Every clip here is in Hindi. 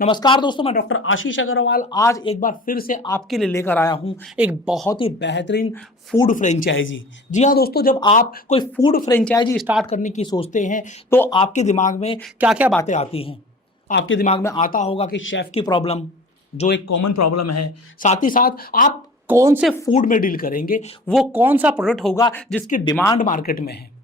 नमस्कार दोस्तों, मैं डॉक्टर आशीष अग्रवाल आज एक बार फिर से आपके लिए लेकर आया हूं एक बहुत ही बेहतरीन फूड फ्रेंचाइजी। जी हाँ दोस्तों, जब आप कोई फूड फ्रेंचाइजी स्टार्ट करने की सोचते हैं तो आपके दिमाग में क्या क्या बातें आती हैं। आपके दिमाग में आता होगा कि शेफ़ की प्रॉब्लम, जो एक कॉमन प्रॉब्लम है। साथ ही साथ आप कौन से फूड में डील करेंगे, वो कौन सा प्रोडक्ट होगा जिसकी डिमांड मार्केट में है।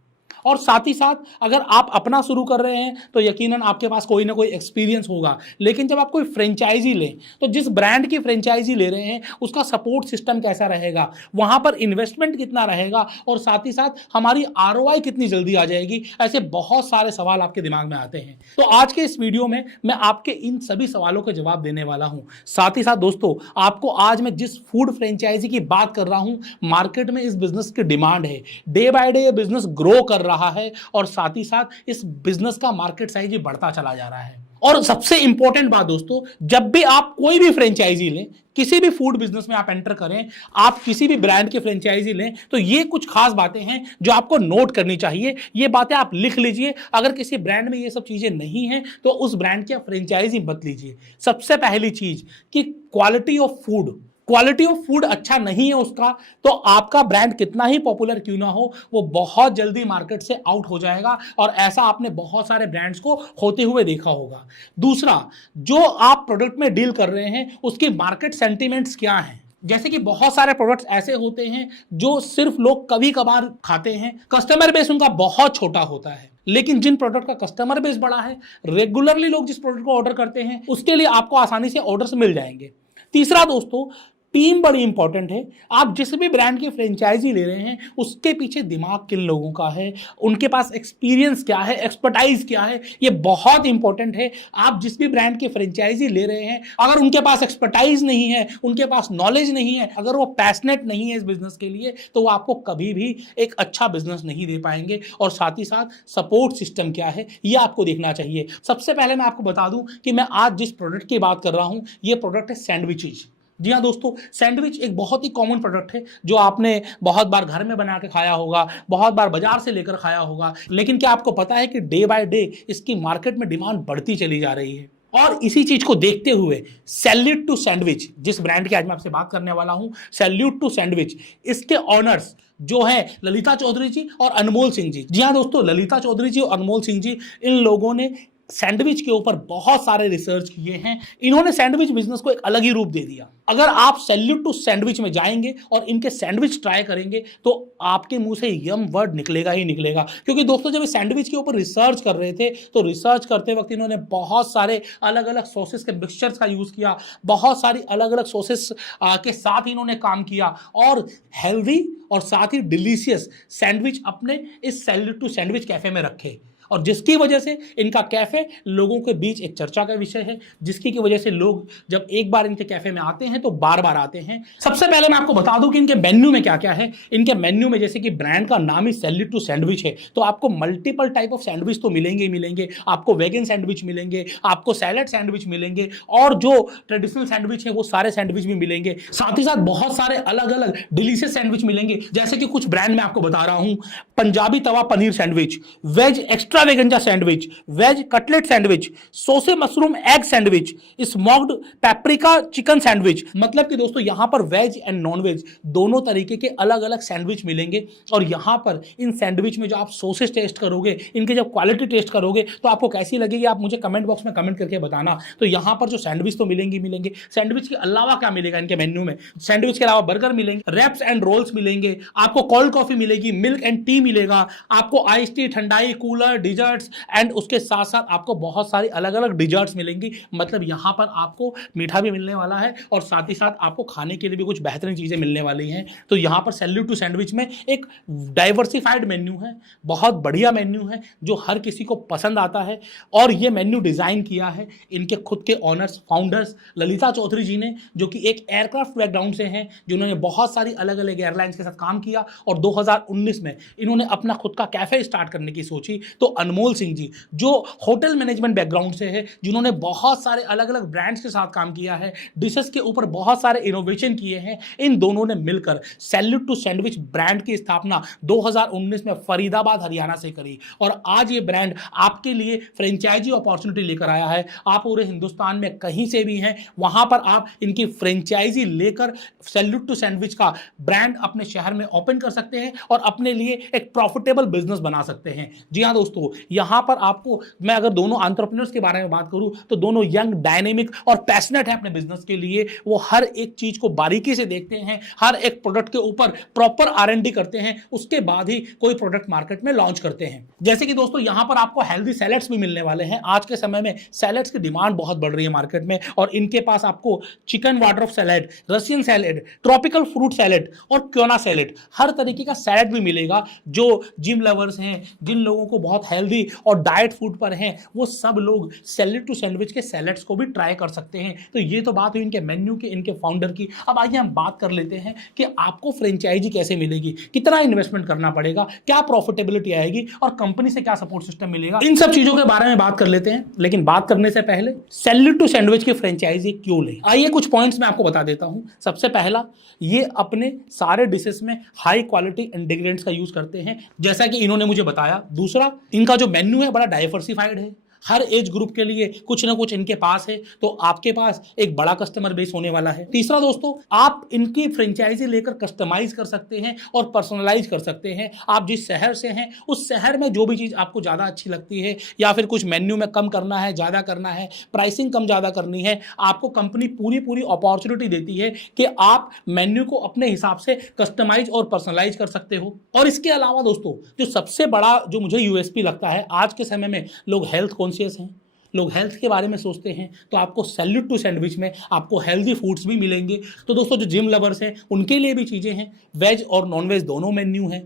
और साथ ही साथ अगर आप अपना शुरू कर रहे हैं तो यकीनन आपके पास कोई ना कोई एक्सपीरियंस होगा। लेकिन जब आप कोई फ्रेंचाइजी लें तो जिस ब्रांड की फ्रेंचाइजी ले रहे हैं उसका सपोर्ट सिस्टम कैसा रहेगा, वहां पर इन्वेस्टमेंट कितना रहेगा और साथ ही साथ हमारी आरओआई कितनी जल्दी आ जाएगी, ऐसे बहुत सारे सवाल आपके दिमाग में आते हैं। तो आज के इस वीडियो में मैं आपके इन सभी सवालों के जवाब देने वाला हूं। साथ ही साथ दोस्तों, आपको आज मैं जिस फूड फ्रेंचाइजी की बात कर रहा हूं, मार्केट में इस बिजनेस की डिमांड है। डे बाय डे ये बिजनेस ग्रो कर रहा है और साथ ही साथ इस बिजनेस का मार्केट साइज भी बढ़ता चला जा रहा है। और सबसे इंपॉर्टेंट बात दोस्तों, जब भी आप कोई भी फ्रेंचाइजी लें, किसी भी फूड बिजनेस में आप एंटर करें, आप किसी भी ब्रांड की फ्रेंचाइजी लें, तो ये कुछ खास बातें हैं जो आपको नोट करनी चाहिए। ये बातें आप लिख लीजिए। अगर किसी ब्रांड में ये सब चीजें नहीं हैं तो उस ब्रांड की फ्रेंचाइजी मत लीजिए। सबसे पहली चीज कि क्वालिटी ऑफ फूड अच्छा नहीं है उसका, तो आपका ब्रांड कितना ही पॉपुलर क्यों ना हो, वो बहुत जल्दी मार्केट से आउट हो जाएगा। और ऐसा आपने बहुत सारे ब्रांड्स को होते हुए देखा होगा। दूसरा, जो आप प्रोडक्ट में डील कर रहे हैं उसकी मार्केट सेंटीमेंट्स क्या हैं। जैसे कि बहुत सारे प्रोडक्ट्स ऐसे होते हैं जो सिर्फ लोग कभी कभार खाते हैं, कस्टमर बेस उनका बहुत छोटा होता है। लेकिन जिन प्रोडक्ट का कस्टमर बेस बड़ा है, रेगुलरली लोग जिस प्रोडक्ट को ऑर्डर करते हैं, उसके लिए आपको आसानी से ऑर्डर्स मिल जाएंगे। तीसरा दोस्तों, टीम बड़ी इंपॉर्टेंट है। आप जिस भी ब्रांड की फ्रेंचाइजी ले रहे हैं उसके पीछे दिमाग किन लोगों का है, उनके पास एक्सपीरियंस क्या है, एक्सपर्टाइज क्या है, ये बहुत इंपॉर्टेंट है। आप जिस भी ब्रांड की फ्रेंचाइजी ले रहे हैं, अगर उनके पास एक्सपर्टाइज नहीं है, उनके पास नॉलेज नहीं है, अगर वो पैशनेट नहीं है इस बिजनेस के लिए, तो वो आपको कभी भी एक अच्छा बिजनेस नहीं दे पाएंगे। और साथ ही साथ सपोर्ट सिस्टम क्या है, ये आपको देखना चाहिए। सबसे पहले मैं आपको बता दूं कि मैं आज जिस प्रोडक्ट की बात कर रहा हूं, ये प्रोडक्ट है सैंडविचेज। जी हाँ दोस्तों, सैंडविच एक बहुत ही कॉमन प्रोडक्ट है जो आपने बहुत बार घर में बना के खाया होगा, बहुत बार बाजार से लेकर खाया होगा। लेकिन क्या आपको पता है कि डे बाय डे इसकी मार्केट में डिमांड बढ़ती चली जा रही है। और इसी चीज को देखते हुए सैल्यूट टू सैंडविच, जिस ब्रांड की आज मैं आपसे बात करने वाला हूं, सैल्यूट टू सैंडविच, इसके ऑनर्स जो है ललिता चौधरी जी और अनमोल सिंह जी। जी हाँ दोस्तों, ललिता चौधरी जी और अनमोल सिंह जी, इन लोगों ने सैंडविच के ऊपर बहुत सारे रिसर्च किए हैं। इन्होंने सैंडविच बिजनेस को एक अलग ही रूप दे दिया। अगर आप सैल्यूट टू सैंडविच में जाएंगे और इनके सैंडविच ट्राई करेंगे तो आपके मुंह से यम वर्ड निकलेगा ही निकलेगा। क्योंकि दोस्तों, जब सैंडविच के ऊपर रिसर्च कर रहे थे तो रिसर्च करते वक्त इन्होंने बहुत सारे अलग अलग सॉसेस के मिक्सचर्स का यूज किया, बहुत सारी अलग अलग सॉसेस के साथ इन्होंने काम किया और हेल्दी और साथ ही डिलीशियस सैंडविच अपने इस सैल्यूट टू सैंडविच कैफे में रखे। और जिसकी वजह से इनका कैफे लोगों के बीच एक चर्चा का विषय है, जिसकी की वजह से लोग जब एक बार इनके कैफे में आते हैं तो बार बार आते हैं। सबसे पहले मैं आपको बता दूं कि इनके मेन्यू में क्या क्या है। इनके मेन्यू में, जैसे कि ब्रांड का नाम ही सैल्यूट टू सैंडविच है, तो आपको मल्टीपल टाइप ऑफ सैंडविच तो मिलेंगे ही मिलेंगे। आपको वेगन सैंडविच मिलेंगे, आपको सैलड सैंडविच मिलेंगे, और जो ट्रेडिशनल सैंडविच है वो सारे सैंडविच भी मिलेंगे। साथ ही साथ बहुत सारे अलग अलग डिलीशियस सैंडविच मिलेंगे। जैसे कि कुछ ब्रांड मैं आपको बता रहा हूं, Punjabi tawa paneer sandwich, veg extravaganza sandwich, veg cutlet sandwich, saucy mushroom egg sandwich, smoked paprika chicken sandwich. मतलब कि दोस्तों, यहां पर वेज एंड नॉन वेज दोनों तरीके के अलग अलग सैंडविच मिलेंगे। और यहां पर इन सैंडविच में जो आप सोसेस टेस्ट करोगे, इनके जब क्वालिटी टेस्ट करोगे तो आपको कैसी लगेगी, आप मुझे कमेंट बॉक्स में कमेंट करके बताना। तो यहां पर जो सैंडविच तो मिलेंगे। सैंडविच के अलावा क्या मिलेगा इनके मेन्यू में? सैंडविच के अलावा बर्गर मिलेंगे, रैप्स एंड रोल्स मिलेंगे, आपको कोल्ड कॉफी मिलेगी, मिल्क एंड टी मिलेगा, आपको आइस टी, ठंडाई, कूलर, डिजर्ट्स एंड उसके साथ साथ आपको बहुत सारी अलग अलग डिजर्ट्स मिलेंगी। मतलब यहां पर आपको मीठा भी मिलने वाला है और साथ ही साथ आपको खाने के लिए भी कुछ बेहतरीन चीजें मिलने वाली हैं। तो यहां पर सैल्यूट टू सैंडविच में एक डाइवर्सिफाइड मेन्यू है, बहुत बढ़िया मेन्यू है जो हर किसी को पसंद आता है। और ये मेन्यू डिजाइन किया है इनके खुद के ऑनर्स, फाउंडर्स ललिता चौधरी जी ने, जो कि एक एयरक्राफ्ट बैकग्राउंड से हैं, जिन्होंने बहुत सारी अलग अलग एयरलाइंस के साथ काम किया और 2019 में इन्होंने अपना खुद का कैफे स्टार्ट करने की सोची। तो अनमोल सिंह जी, जो होटल मैनेजमेंट बैकग्राउंड से है, जिन्होंने बहुत सारे अलग अलग ब्रांड्स के साथ काम किया है, डिशेस के ऊपर बहुत सारे इनोवेशन किए हैं, इन दोनों ने मिलकर सैल्यूट टू सैंडविच ब्रांड की स्थापना 2019 में फरीदाबाद हरियाणा से करी और आज ये ब्रांड आपके लिए फ्रेंचाइजी अपॉर्चुनिटी लेकर आया है। आप पूरे हिंदुस्तान में कहीं से भी हैं, वहां पर आप इनकी फ्रेंचाइजी लेकर सैल्यूट टू सैंडविच का ब्रांड अपने शहर में ओपन कर सकते हैं और अपने लिए एक प्रॉफिटेबल बिजनेस बना सकते हैं। जी हाँ दोस्तों, यहां पर आपको मैं अगर दोनों एंटरप्रेन्योर्स के बारे में बात करूं तो दोनों यंग, डायनेमिक और पैशनेट है अपने बिजनेस के लिए। वो हर एक चीज को बारीकी से देखते हैं, हर एक प्रोडक्ट के ऊपर प्रॉपर R&D करते हैं, उसके बाद ही कोई प्रोडक्ट मार्केट में लॉन्च करते हैं। जैसे कि दोस्तों यहां पर आपको हेल्दी सैलेड्स भी मिलने वाले हैं। आज के समय में सैलेड्स की डिमांड बहुत बढ़ रही है मार्केट में और इनके पास आपको chicken water salad, Russian salad, tropical fruit salad और क्योना सैलेड, हर तरीके का सैलेड भी मिलेगा। जो जिम लवर्स हैं, जिन लोगों को बहुत हेल्दी और डाइट फूड पर हैं, वो सब लोग सैल्यूट टू सैंडविच के सैलेड्स को भी ट्राई कर सकते हैं। तो ये तो बात हुई इनके मेन्यू की, इनके फाउंडर की। अब आइए हम बात कर लेते हैं कि आपको फ्रेंचाइजी कैसे मिलेगी, कितना इन्वेस्टमेंट करना पड़ेगा, क्या प्रॉफिटेबिलिटी आएगी और कंपनी से क्या सपोर्ट सिस्टम मिलेगा, इन सब चीजों के बारे में बात कर लेते हैं। लेकिन बात करने से पहले सैल्यूट टू सैंडविच की फ्रेंचाइजी क्यों ले, आइए कुछ पॉइंट्स मैं आपको बता देता हूं। सबसे पहला, ये अपने सारे डिशेस में हाई क्वालिटी इंग्रेडिएंट्स का यूज करते हैं, जैसा कि इन्होंने मुझे बताया। दूसरा, इनका जो मेन्यू है बड़ा डाइवर्सिफाइड है, हर एज ग्रुप के लिए कुछ ना कुछ इनके पास है, तो आपके पास एक बड़ा कस्टमर बेस होने वाला है। तीसरा दोस्तों, आप इनकी फ्रेंचाइजी लेकर कस्टमाइज कर सकते हैं और पर्सनलाइज कर सकते हैं। आप जिस शहर से हैं उस शहर में जो भी चीज़ आपको ज़्यादा अच्छी लगती है या फिर कुछ मेन्यू में कम करना है, ज़्यादा करना है, प्राइसिंग कम ज़्यादा करनी है, आपको कंपनी पूरी अपॉर्चुनिटी देती है कि आप मेन्यू को अपने हिसाब से कस्टमाइज और पर्सनलाइज कर सकते हो। और इसके अलावा दोस्तों, जो सबसे बड़ा जो मुझे यूएसपी लगता है, आज के समय में लोग हेल्थ कॉन्शियस हैं, लोग हेल्थ के बारे में सोचते हैं, तो आपको सैल्यूट टू सैंडविच में आपको हेल्दी फूड्स भी मिलेंगे। तो दोस्तों, जो जिम लवर्स हैं उनके लिए भी चीज़ें हैं, वेज और नॉन वेज दोनों मेन्यू हैं।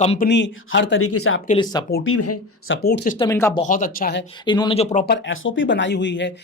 कंपनी हर तरीके से आपके लिए सपोर्टिव है, सपोर्ट सिस्टम इनका बहुत अच्छा है। इन्होंने जो प्रॉपर SOP बनाई हुई है,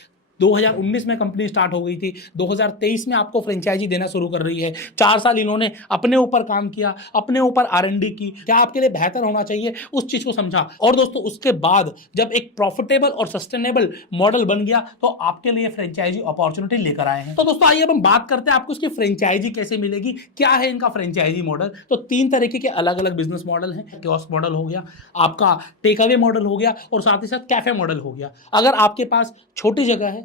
2019 में कंपनी स्टार्ट हो गई थी, 2023 में आपको फ्रेंचाइजी देना शुरू कर रही है। 4 साल इन्होंने अपने ऊपर काम किया, अपने ऊपर R&D की, क्या आपके लिए बेहतर होना चाहिए उस चीज़ को समझा। और दोस्तों, उसके बाद जब एक प्रॉफिटेबल और सस्टेनेबल मॉडल बन गया तो आपके लिए फ्रेंचाइजी अपॉर्चुनिटी लेकर आए हैं। तो दोस्तों, आइए अब हम बात करते हैं आपको इसकी फ्रेंचाइजी कैसे मिलेगी, क्या है इनका फ्रेंचाइजी मॉडल। तो 3 तरीके के अलग अलग बिजनेस मॉडल हैं। कियोस्क मॉडल हो गया, आपका टेक अवे मॉडल हो गया और साथ ही साथ कैफे मॉडल हो गया। अगर आपके पास छोटी जगह है,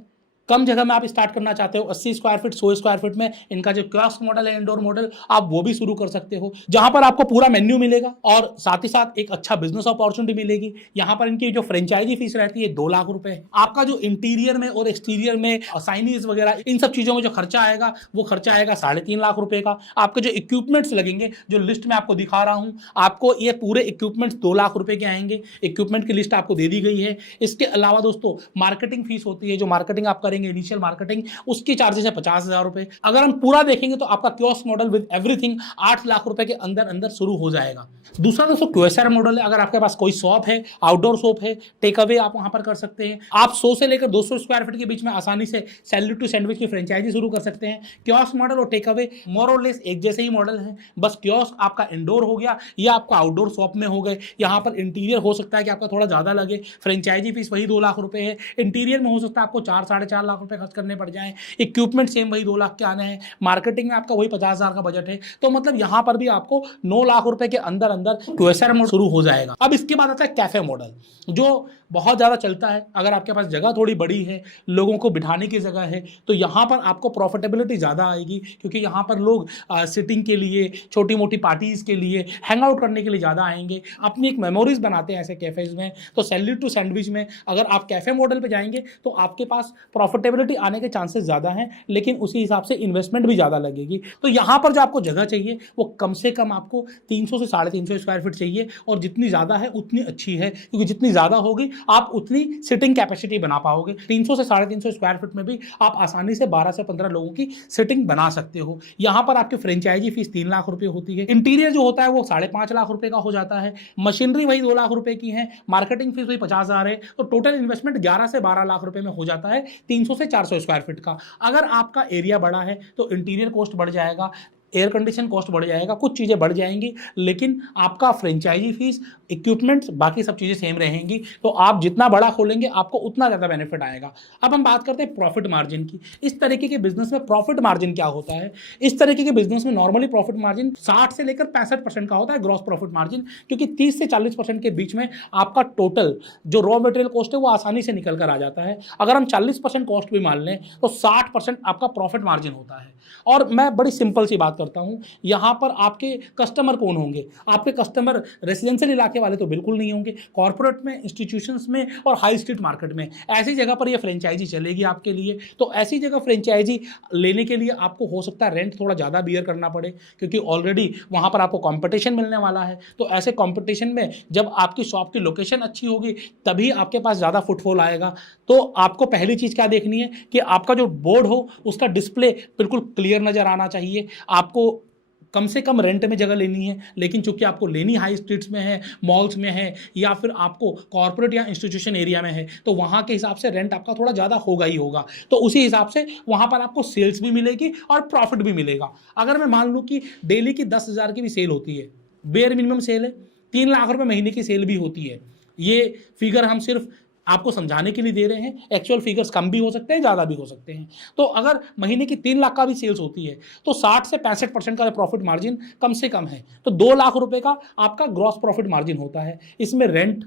कम जगह में आप स्टार्ट करना चाहते हो, 80 स्क्वायर फीट, 100 स्क्वायर फीट में, इनका जो कियोस्क मॉडल है, इंडोर मॉडल, आप वो भी शुरू कर सकते हो, जहां पर आपको पूरा मेन्यू मिलेगा और साथ ही साथ एक अच्छा बिजनेस अपॉर्चुनिटी मिलेगी। यहां पर इनकी जो फ्रेंचाइजी फीस रहती है 2 लाख रुपए। आपका जो इंटीरियर में और एक्सटीरियर में साइनीज वगैरह इन सब चीजों में जो खर्चा आएगा, वो खर्चा आएगा 3.5 लाख रुपए का। आपके जो इक्विपमेंट्स लगेंगे, जो लिस्ट में आपको दिखा रहा हूं, आपको ये पूरे इक्विपमेंट्स 2 लाख रुपए के आएंगे। इक्विपमेंट की लिस्ट आपको दे दी गई है। इसके अलावा दोस्तों, मार्केटिंग फीस होती है, जो मार्केटिंग आप करेंगे, इनिशियल मार्केटिंग, उसकी चार्जेस है 50,000 रुपए। अगर हम पूरा देखेंगे तो आपका kiosk model with everything 8 lakh रुपए के अंदर अंदर शुरू हो जाएगा। दूसरा दोस्तों, QSR मॉडल है। अगर आपके पास कोई शॉप है, आउटडोर शॉप है, टेक अवे आप वहां पर कर सकते हैं। आप 100 से लेकर 200 स्क्वायर फीट के बीच में आसानी से सैल्यूट टू सैंडविच की फ्रेंचाइजी शुरू कर सकते हैं। कियोस्क मॉडल और टेक अवे मोर और लेस एक जैसे ही मॉडल हैं, बस कियोस्क आपका इंडोर हो गया या आपका आउटडोर शॉप में हो गए। यहाँ पर इंटीरियर हो सकता है कि आपका थोड़ा ज्यादा लगे, फ्रेंचाइजी फीस वही 2 लाख रुपए है। इंटीरियर में हो सकता है आपको 4-4.5 लाख रुपए खर्च करने पड़ जाए। इक्विपमेंट सेम वही 2 लाख के आने हैं। मार्केटिंग में आपका वही 50,000 का बजट है। तो मतलब यहां पर भी आपको 9 लाख रुपए के अंदर अंदर QSR मॉडल शुरू हो जाएगा। अब इसके बाद आता है कैफे मॉडल, जो बहुत ज़्यादा चलता है। अगर आपके पास जगह थोड़ी बड़ी है, लोगों को बिठाने की जगह है, तो यहाँ पर आपको प्रॉफिटेबिलिटी ज़्यादा आएगी, क्योंकि यहाँ पर लोग सिटिंग के लिए, छोटी मोटी पार्टीज़ के लिए, हैंग आउट करने के लिए ज़्यादा आएंगे, अपनी एक मेमोरीज बनाते हैं ऐसे कैफेज में। तो सैल्यूट टू सैंडविच में अगर आप कैफे मॉडल पर जाएंगे तो आपके पास प्रॉफिटेबिलिटी आने के चांसेस ज़्यादा हैं, लेकिन उसी हिसाब से इन्वेस्टमेंट भी ज़्यादा लगेगी। तो यहाँ पर जो आपको जगह चाहिए वो कम से कम आपको 300 से 350 स्क्वायर फीट चाहिए, और जितनी ज़्यादा है उतनी अच्छी है, क्योंकि जितनी ज़्यादा होगी आप उतनी सिटिंग कैपेसिटी बना पाओगे। 300 से 350 स्क्वायर फीट में भी आप आसानी से 12 से 15 लोगों की सिटिंग बना सकते हो। यहाँ पर आपकी फ्रेंचाइजी फीस 3 लाख रुपए होती है। इंटीरियर जो होता है वो 5.5 लाख रुपए का हो जाता है। मशीनरी वही 2 लाख रुपए की है। मार्केटिंग फीस वही 50,000 है। तो टोटल इन्वेस्टमेंट 11 से 12 लाख रुपए में हो जाता है 300 से 400 स्क्वायर फीट का। अगर आपका एरिया बड़ा है तो इंटीरियर कॉस्ट बढ़ जाएगा, एयर कंडीशन कॉस्ट बढ़ जाएगा, कुछ चीज़ें बढ़ जाएंगी, लेकिन आपका फ्रेंचाइजी फीस, इक्विपमेंट्स, बाकी सब चीज़ें सेम रहेंगी। तो आप जितना बड़ा खोलेंगे आपको उतना ज़्यादा बेनिफिट आएगा। अब हम बात करते हैं प्रॉफिट मार्जिन की। इस तरीके के बिजनेस में प्रॉफिट मार्जिन क्या होता है? इस तरीके के बिजनेस में नॉर्मली प्रॉफिट मार्जिन 60 से लेकर 65% का होता है, ग्रॉस प्रॉफिट मार्जिन, क्योंकि 30 से 40% के बीच में आपका टोटल जो रॉ मटेरियल कॉस्ट है वो आसानी से निकल कर आ जाता है। अगर हम 40% कॉस्ट भी मान लें तो 60% आपका प्रॉफिट मार्जिन होता है। और मैं बड़ी सिंपल सी बात करता हूं, यहां पर आपके कस्टमर कौन होंगे? आपके कस्टमर रेसिडेंशियल इलाके वाले तो बिल्कुल नहीं होंगे। कॉर्पोरेट में, इंस्टीट्यूशंस में और हाई स्ट्रीट मार्केट में, ऐसी जगह पर ये फ्रेंचाइजी चलेगी आपके लिए। तो ऐसी जगह फ्रेंचाइजी लेने के लिए आपको हो सकता है रेंट थोड़ा ज़्यादा बियर करना पड़े, क्योंकि ऑलरेडी वहां पर आपको कंपटीशन मिलने वाला है। तो ऐसे कंपटीशन में जब आपकी शॉप की लोकेशन अच्छी होगी तभी आपके पास ज़्यादा फुटफॉल आएगा। तो आपको पहली चीज़ क्या देखनी है कि आपका जो बोर्ड हो उसका डिस्प्ले बिल्कुल क्लियर नज़र आना चाहिए। आपको कम से कम रेंट में जगह लेनी है, लेकिन चूंकि आपको लेनी हाई स्ट्रीट्स में है, मॉल्स में है, या फिर आपको कॉर्पोरेट या इंस्टीट्यूशन एरिया में है, तो वहाँ के हिसाब से रेंट आपका थोड़ा ज़्यादा होगा ही होगा। तो उसी हिसाब से वहाँ पर आपको सेल्स भी मिलेगी और प्रॉफिट भी मिलेगा। अगर मैं मान लूँ कि डेली की 10,000 की भी सेल होती है, बेयर मिनिमम सेल है, 3 लाख रुपये महीने की सेल भी होती है। ये फिगर हम सिर्फ आपको समझाने के लिए दे रहे हैं, एक्चुअल फिगर्स कम भी हो सकते हैं, ज़्यादा भी हो सकते हैं। तो अगर महीने की 3 लाख का भी सेल्स होती है तो 60 से 65% का प्रॉफिट मार्जिन कम से कम है। तो 2 लाख रुपए का आपका ग्रॉस प्रॉफिट मार्जिन होता है। इसमें रेंट,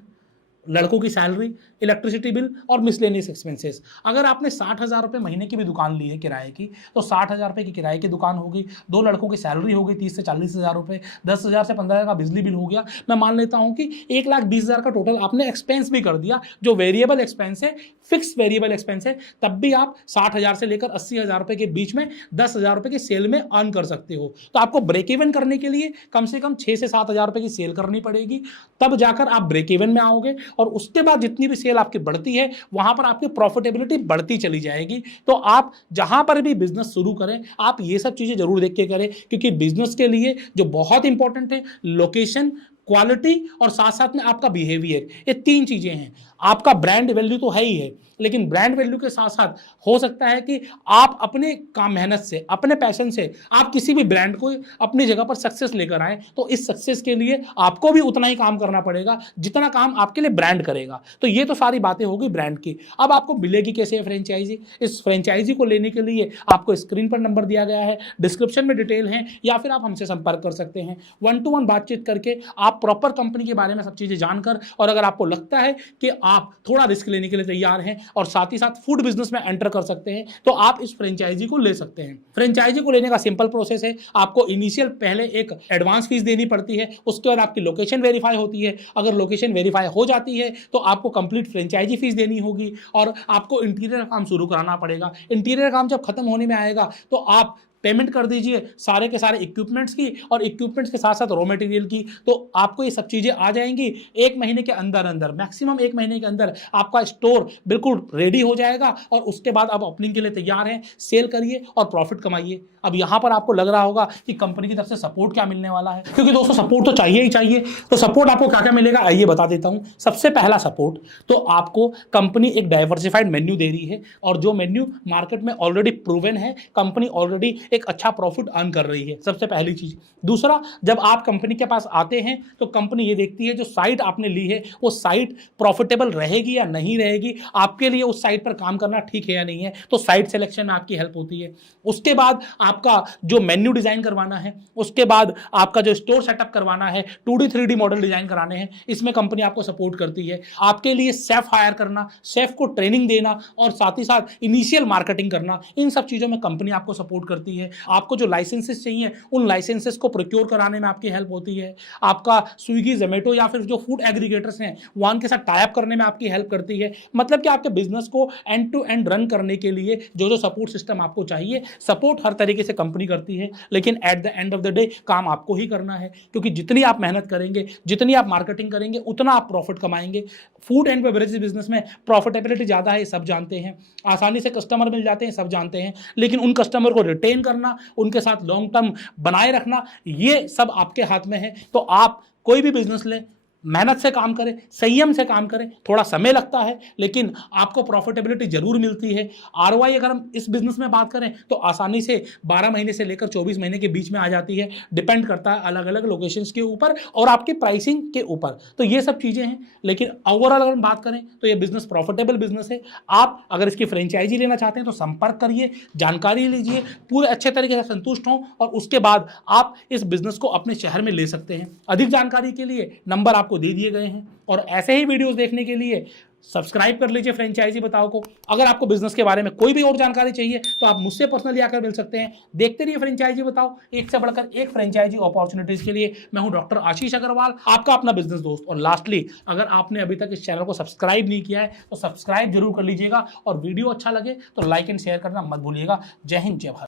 लड़कों की सैलरी, इलेक्ट्रिसिटी बिल और मिसलेनियस एक्सपेंसेस। अगर आपने 60,000 रुपये महीने की भी दुकान ली है किराए की, तो 60,000 रुपये की किराए की दुकान होगी, 2 लड़कों की सैलरी होगी 30 से 40,000 रुपये, 10,000 से 15,000 का बिजली बिल हो गया। मैं मान लेता हूँ कि 1,20,000 का टोटल आपने एक्सपेंस भी कर दिया, जो वेरिएबल एक्सपेंस है, फिक्स वेरिएबल एक्सपेंस है, तब भी आप 60,000 से लेकर 80,000 रुपये के बीच में 10,000 रुपये की सेल में अर्न कर सकते हो। तो आपको ब्रेक इवन करने के लिए कम से कम 6 से 7,000 रुपये की सेल करनी पड़ेगी, तब जाकर आप ब्रेक इवन में आओगे। और उसके बाद जितनी भी सेल आपकी बढ़ती है वहां पर आपकी प्रॉफिटेबिलिटी बढ़ती चली जाएगी। तो आप जहां पर भी बिजनेस शुरू करें आप ये सब चीजें जरूर देख के करें, क्योंकि बिजनेस के लिए जो बहुत इंपॉर्टेंट है, लोकेशन, क्वालिटी और साथ साथ में आपका बिहेवियर, ये 3 चीजें हैं। आपका ब्रांड वैल्यू तो है ही है, लेकिन ब्रांड वैल्यू के साथ साथ हो सकता है कि आप अपने काम, मेहनत से, अपने पैशन से आप किसी भी ब्रांड को अपनी जगह पर सक्सेस लेकर आए। तो इस सक्सेस के लिए आपको भी उतना ही काम करना पड़ेगा जितना काम आपके लिए ब्रांड करेगा। तो ये तो सारी बातें होगी ब्रांड की। अब आपको मिलेगी कैसे फ्रेंचाइजी? इस फ्रेंचाइजी को लेने के लिए आपको स्क्रीन पर नंबर दिया गया है, डिस्क्रिप्शन में डिटेल है, या फिर आप हमसे संपर्क कर सकते हैं। 1-to-1 बातचीत करके आप प्रॉपर कंपनी के बारे में सब चीजें जानकर, और अगर आपको लगता है कि आप थोड़ा रिस्क लेने के लिए तैयार हैं और साथ ही साथ फूड बिजनेस में एंटर कर सकते हैं, तो आप इस फ्रेंचाइजी को ले सकते हैं। फ्रेंचाइजी को लेने का सिंपल प्रोसेस है। आपको इनिशियल पहले एक एडवांस फीस देनी पड़ती है, उसके बाद आपकी लोकेशन वेरीफाई होती है। अगर लोकेशन वेरीफाई हो जाती है तो आपको कंप्लीट फ्रेंचाइजी फीस देनी होगी और आपको इंटीरियर काम शुरू कराना पड़ेगा। इंटीरियर काम जब खत्म होने में आएगा तो आप पेमेंट कर दीजिए सारे के सारे इक्विपमेंट्स की, और इक्विपमेंट्स के साथ साथ रॉ मटेरियल की। तो आपको ये सब चीज़ें आ जाएंगी 1 महीने के अंदर अंदर, मैक्सिमम 1 महीने के अंदर आपका स्टोर बिल्कुल रेडी हो जाएगा। और उसके बाद आप ओपनिंग के लिए तैयार हैं, सेल करिए और प्रॉफिट कमाइए। अब यहाँ पर आपको लग रहा होगा कि कंपनी की तरफ से सपोर्ट क्या मिलने वाला है, क्योंकि दोस्तों सपोर्ट तो चाहिए ही चाहिए। तो सपोर्ट आपको क्या क्या मिलेगा आइए बता देता हूँ। सबसे पहला सपोर्ट तो आपको कंपनी एक डाइवर्सिफाइड मेन्यू दे रही है, और जो मेन्यू मार्केट में ऑलरेडी प्रूवन है, कंपनी ऑलरेडी एक अच्छा प्रॉफिट अर्न कर रही है, सबसे पहली चीज। दूसरा, जब आप कंपनी के पास आते हैं तो कंपनी ये देखती है जो साइट आपने ली है वो साइट प्रॉफिटेबल रहेगी या नहीं रहेगी, आपके लिए उस साइट पर काम करना ठीक है या नहीं है। तो साइट सिलेक्शन में आपकी हेल्प होती है। उसके बाद आपका जो मेन्यू डिजाइन करवाना है, उसके बाद आपका जो स्टोर सेटअप करवाना है, 2D 3D मॉडल डिजाइन कराने हैं, इसमें कंपनी आपको सपोर्ट करती है। आपके लिए शेफ हायर करना, शेफ को ट्रेनिंग देना और साथ ही साथ इनिशियल मार्केटिंग करना, इन सब चीजों में कंपनी आपको सपोर्ट करती है। आपको जो लाइसेंसेस चाहिए उन लाइसेंसेस को प्रोक्योर कराने में आपकी हेल्प होती है। आपका स्विगी, जोमेटो या फिर जो फूड एग्रीगेटर्स हैं वहाँ उनके साथ टाई अप करने में आपकी हेल्प करती है। मतलब कि आपके बिजनेस को एंड टू एंड रन करने के लिए जो जो सपोर्ट सिस्टम आपको चाहिए, सपोर्ट हर तरीके से कंपनी करती है। लेकिन at the end of the day काम आपको ही करना है, क्योंकि जितनी आप मेहनत करेंगे, जितनी आप मार्केटिंग करेंगे, उतना आप प्रॉफिट कमाएंगे। फूड एंड बेवरेज बिजनेस में प्रॉफिटेबिलिटी ज़्यादा है, सब जानते हैं। आसानी से कस्टमर मिल जाते हैं, सब जानते हैं। लेकिन उन कस्टमर को रिटेन करना, उनके साथ लॉन्ग टर्म बनाए रखना, ये सब आपके हाथ में है। तो आप कोई भी बिजनेस लें, मेहनत से काम करें, संयम से काम करें, थोड़ा समय लगता है लेकिन आपको प्रॉफिटेबिलिटी जरूर मिलती है। आरओआई अगर हम इस बिजनेस में बात करें तो आसानी से 12 महीने से लेकर 24 महीने के बीच में आ जाती है, डिपेंड करता है अलग अलग लोकेशंस के ऊपर और आपके प्राइसिंग के ऊपर। तो ये सब चीजें हैं, लेकिन ओवरऑल अगर हम बात करें तो ये बिजनेस प्रॉफिटेबल बिजनेस है। आप अगर इसकी फ्रेंचाइजी लेना चाहते हैं तो संपर्क करिए, जानकारी लीजिए, पूरे अच्छे तरीके से संतुष्ट हों और उसके बाद आप इस बिजनेस को अपने शहर में ले सकते हैं। अधिक जानकारी के लिए नंबर आपको दे दिए गए हैं और ऐसे ही वीडियोस देखने के लिए सब्सक्राइब कर लीजिए फ्रेंचाइजी बताओ को। अगर आपको बिजनेस के बारे में कोई भी और जानकारी चाहिए तो आप मुझसे पर्सनली आकर मिल सकते हैं। देखते रहिए फ्रेंचाइजी बताओ, एक से बढ़कर एक फ्रेंचाइजी अपॉर्चुनिटीज के लिए। मैं हूं डॉक्टर आशीष अग्रवाल, आपका अपना बिजनेस दोस्त। और लास्टली, अगर आपने अभी तक इस चैनल को सब्सक्राइब नहीं किया है तो सब्सक्राइब जरूर कर लीजिएगा और वीडियो अच्छा लगे तो लाइक एंड शेयर करना मत भूलिएगा। जय हिंद, जय भारत।